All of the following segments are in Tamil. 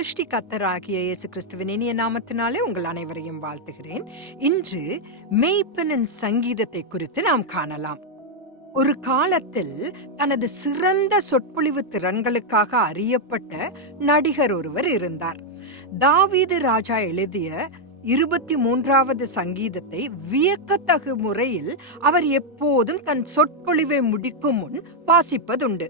சிருஷ்டி கத்தராகிய இயேசு கிறிஸ்துவின் இனிய நாமத்தினாலே உங்கள் அனைவரையும் வாழ்த்துகிறேன். இன்று மெய்ப்பனின் சங்கீதத்தை குறித்து நாம் காணலாம். ஒரு காலத்தில் தனது சிறந்த சொற்பொழிவு திறன்களுக்காக அறியப்பட்ட நடிகர் ஒருவர் இருந்தார். தாவீது ராஜா எழுதிய இருபத்தி மூன்றாவது சங்கீதத்தை வியக்கத்தகு முறையில் அவர் எப்போதும் தன் சொற்பொழிவை முடிக்கும் முன் வாசிப்பதுண்டு.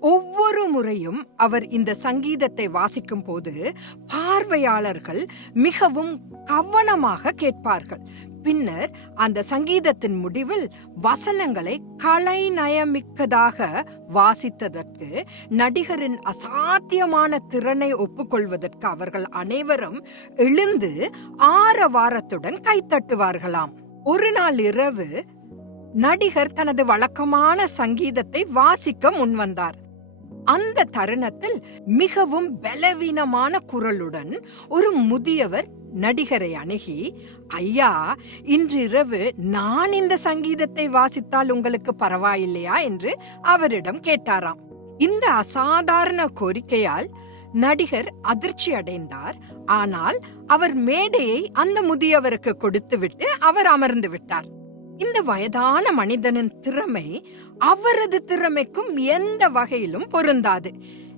ஒவ்வொரு முறையும் அவர் இந்த சங்கீதத்தை வாசிக்கும் போது பார்வையாளர்கள் மிகவும் கவனமாக கேட்பார்கள். பின்னர் அந்த சங்கீதத்தின் முடிவில் வசனங்களை கலைநயமிக்கதாக வாசித்ததற்கு நடிகரின் அசாத்தியமான திறனை ஒப்புக்கொள்வதற்கு அவர்கள் அனைவரும் எழுந்து ஆரவாரத்துடன் கைத்தட்டுவார்களாம் ஒரு நாள் இரவு நடிகர் தனது வழக்கமான சங்கீதத்தை வாசிக்க முன்வந்தார். அந்த தருணத்தில் மிகவும் பலவீனமான குரலுடன் ஒரு முதியவர் நடிகரை அணுகி ஐயா இன்றிரவு நான் இந்த சங்கீதத்தை வாசித்தால் உங்களுக்கு பரவாயில்லையா? என்று அவரிடம் கேட்டாராம். இந்த அசாதாரண கோரிக்கையால் நடிகர் அதிர்ச்சி அடைந்தார். ஆனால் அவர் மேடையை அந்த முதியவருக்கு கொடுத்துவிட்டு அவர் அமர்ந்து விட்டார். இந்த வயதான மனிதனின் திறமை அவரது திறமைக்கும் எந்த வகையிலும் பொருந்தாது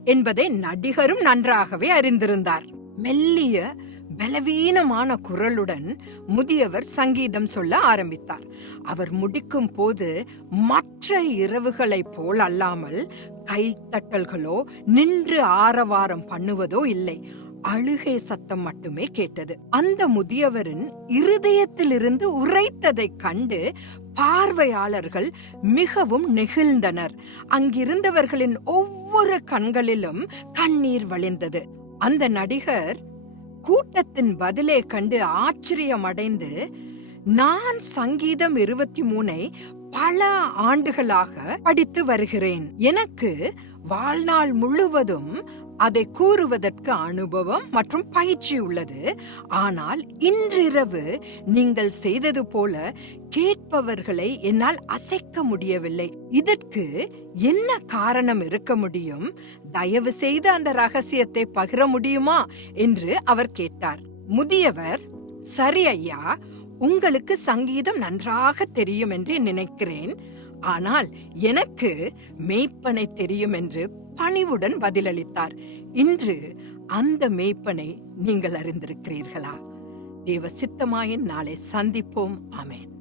என்பதை நடிகரும் நன்றாகவே அறிந்திருந்தார். மெல்லிய பலவீனமான குரலுடன் முதியவர் சங்கீதம் சொல்ல ஆரம்பித்தார். அவர் முடிக்கும் போது மற்ற இரவுகளைப் போல் அல்லாமல் கைத்தட்டல்களோ நின்று ஆரவாரம் பண்ணுவதோ இல்லை. அழுகை சத்தம் மட்டுமே கேட்டது. அந்த முதியவரின் இருதயத்திலிருந்து உரைத்ததைக் கண்டு பார்வையாளர்கள் மிகவும் நெகிழ்ந்தனர். அங்கிருந்தவர்களின் ஒவ்வொரு கண்களிலும் கண்ணீர் வழிந்தது. அந்த நடிகர் கூட்டத்தின் பதிலை கண்டு ஆச்சரியமடைந்து நான் சங்கீதம் இருபத்தி மூனை பல ஆண்டுகளாக படித்து வருகிறேன். எனக்கு வாழ்நாள் முழுவதும் அதை கூறுவதற்கு அனுபவம் மற்றும் பயிற்சி உள்ளது. ஆனால் இன்றிரவு நீங்கள் செய்தது போல கேட்பவர்களை என்னால் அசைக்க முடியவில்லை. இதற்கு என்ன காரணம் இருக்க முடியும்? தயவு செய்து அந்த ரகசியத்தை பகிர முடியுமா? என்று அவர் கேட்டார். முதியவர் சரி ஐயா உங்களுக்கு சங்கீதம் நன்றாக தெரியும் என்று நினைக்கிறேன். ஆனால் எனக்கு மெய்ப்பனை தெரியும் என்று பணிவுடன் பதிலளித்தார். இன்று அந்த மெய்ப்பனை நீங்கள் அறிந்திருக்கிறீர்களா? தேவ சித்தமாயின் நாளை சந்திப்போம். ஆமேன்.